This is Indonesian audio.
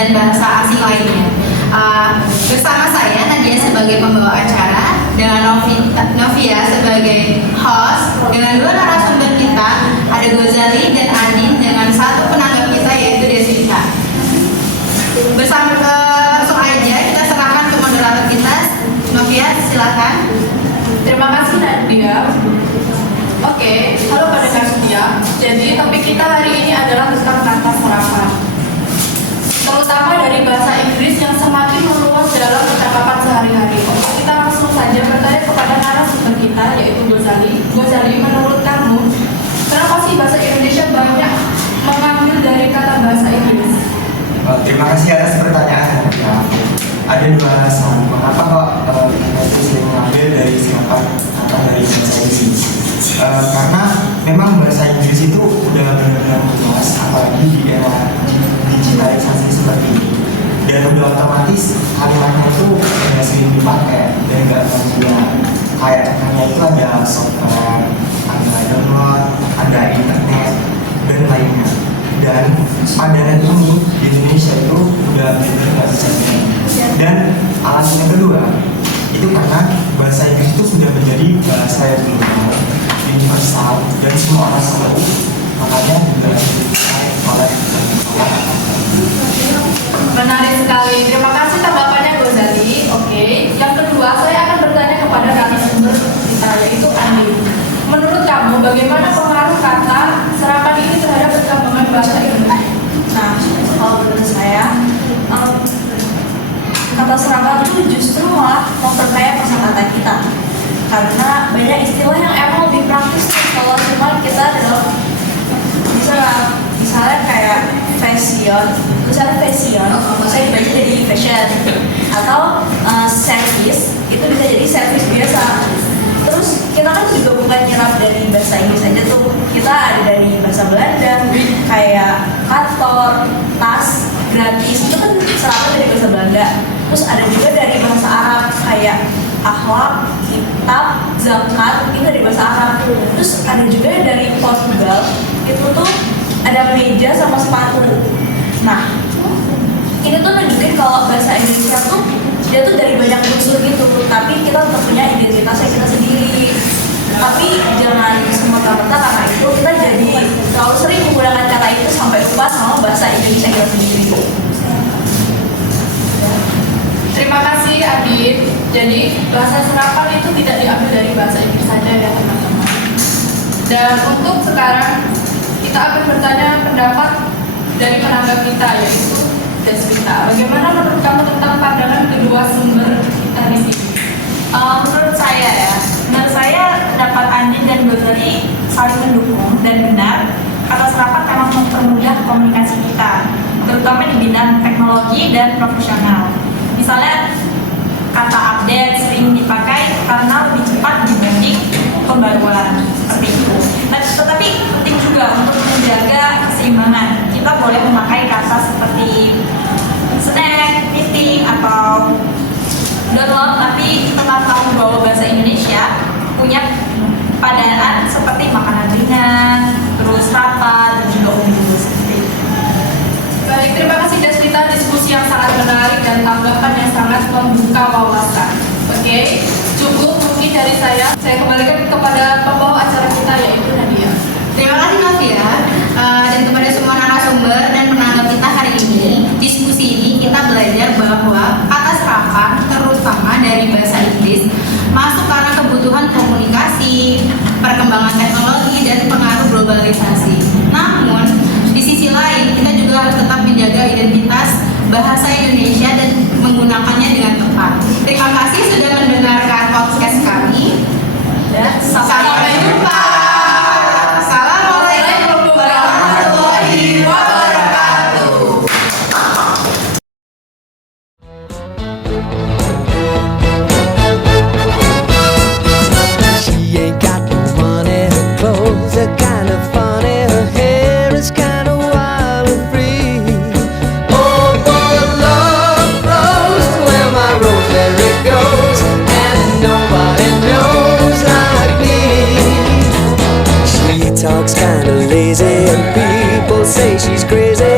dan bahasa asing lainnya. Bersama saya Nadia sebagai pembawa acara, dengan Novia sebagai host, dengan dua narasumber kita, ada Gozali dan Andin, dengan satu penanggap kita yaitu Deswita. Langsung aja kita serahkan ke moderator kita. Novia, silakan. Terima kasih Nadia. Oke, halo pendengar setia. Jadi topik kita hari ini adalah tentang kata serapan, terutama dari bahasa Inggris yang semakin meluas dalam percakapan sehari-hari. Oke, kita langsung saja bertanya kepada narasumber kita yaitu Gozali. Gozali, menurut kamu, kenapa sih bahasa Indonesia banyak mengambil dari kata bahasa Inggris? Terima kasih atas pertanyaan. Ya, ada dua alasan mengapa kok kita sering mengambil dari serapan atau dari bahasa Inggris. Karena memang bahasa Inggris itu udah benar-benar luas, apalagi di era digitalisasi seperti ini. Dan udah otomatis kalimatnya itu udah sering dipakai dan nggak juga kayak contohnya itu ada software, ada download, ada internet dan lainnya. Dan pandangan ini di Indonesia itu udah benar-benar nggak bisa diganti. Dan alasan yang kedua itu karena bahasa Inggris itu sudah menjadi bahasa yang global, universal, dan semua orang tahu, makanya juga dipakai oleh orang. Menarik sekali. Terima kasih tanggapannya Gozali. Oke. Yang kedua, saya akan bertanya kepada narasumber kita yaitu Andi. Menurut kamu, bagaimana pengaruh kata serapan ini terhadap perkembangan bahasa Indonesia? Nah, kalau menurut saya, kata serapan itu justru malah memperkaya kosakata kita, karena banyak istilah yang emang lebih praktis kalau cuma kita dalam misalnya kayak fashion, saya dibaca jadi fashion, atau service itu bisa jadi service biasa. Terus kita kan juga bukan nyerap dari bahasa Inggris aja tuh, kita ada dari bahasa Belanda kayak kantor, tas, gratis itu kan serapan dari bahasa Belanda. Terus ada juga dari bahasa Arab kayak akhlak, kitab, zakat itu dari bahasa Arab. Terus ada juga dari Portugal itu tuh ada meja sama sepatu. Nah, ini tuh nunjukin kalau bahasa Indonesia tuh dia tuh dari banyak unsur gitu, tapi kita tetap punya identitasnya kita sendiri. Tapi jangan semata-mata karena itu kita jadi terlalu sering menggunakan kata itu sampai lupa sama bahasa Indonesia kita sendiri. Terima kasih Adit. Jadi bahasa serapan itu tidak diambil dari bahasa Inggris saja ya teman-teman. Dan untuk sekarang kita akan bertanya pendapat dari penanggap kita yaitu Deswita. Bagaimana menurut kamu tentang pandangan kedua sumber kita di sini? Menurut saya pendapat Andin dan Gozali saling mendukung dan benar. Kata serapan memang mempermudah komunikasi kita, terutama di bidang teknologi dan profesional. Misalnya kata update sering dipakai karena lebih cepat dibanding pembaruan seperti itu. Nah, tetapi penting juga untuk menjaga keseimbangan. Kita boleh memakai kata seperti snack, meeting, atau download, tapi tetap tahu bahwa bahasa Indonesia punya padanan seperti makanan ringan, terus rapat, dan juga umum seperti itu. Baik, terima kasih Deswita, diskusi yang sangat menarik dan tanggapan yang sangat membuka wawasan. Oke, cukup mungkin dari saya. Saya kembalikan kepada pembawa acara kita yaitu Nadia. Terima kasih Novia, dan kepada semua narasumber dan penanggap kita hari ini. Diskusi ini kita belajar bahwa kata serapan terutama dari bahasa Inggris masuk karena kebutuhan komunikasi, perkembangan teknologi, dan pengaruh globalisasi. Namun di sisi lain kita juga harus tetap menjaga identitas bahasa Indonesia dan menggunakannya dengan tepat. Terima kasih sudah mendengarkan podcast kami dan sampai jumpa. Assalamualaikum warahmatullahi wabarakatuh. She ain't got no money, her clothes are kind of funny, her hair is kind of wild and free. Oh, for love flows where my rosemary goes, and nobody knows like me. She talks kind of lazy, and people say she's crazy.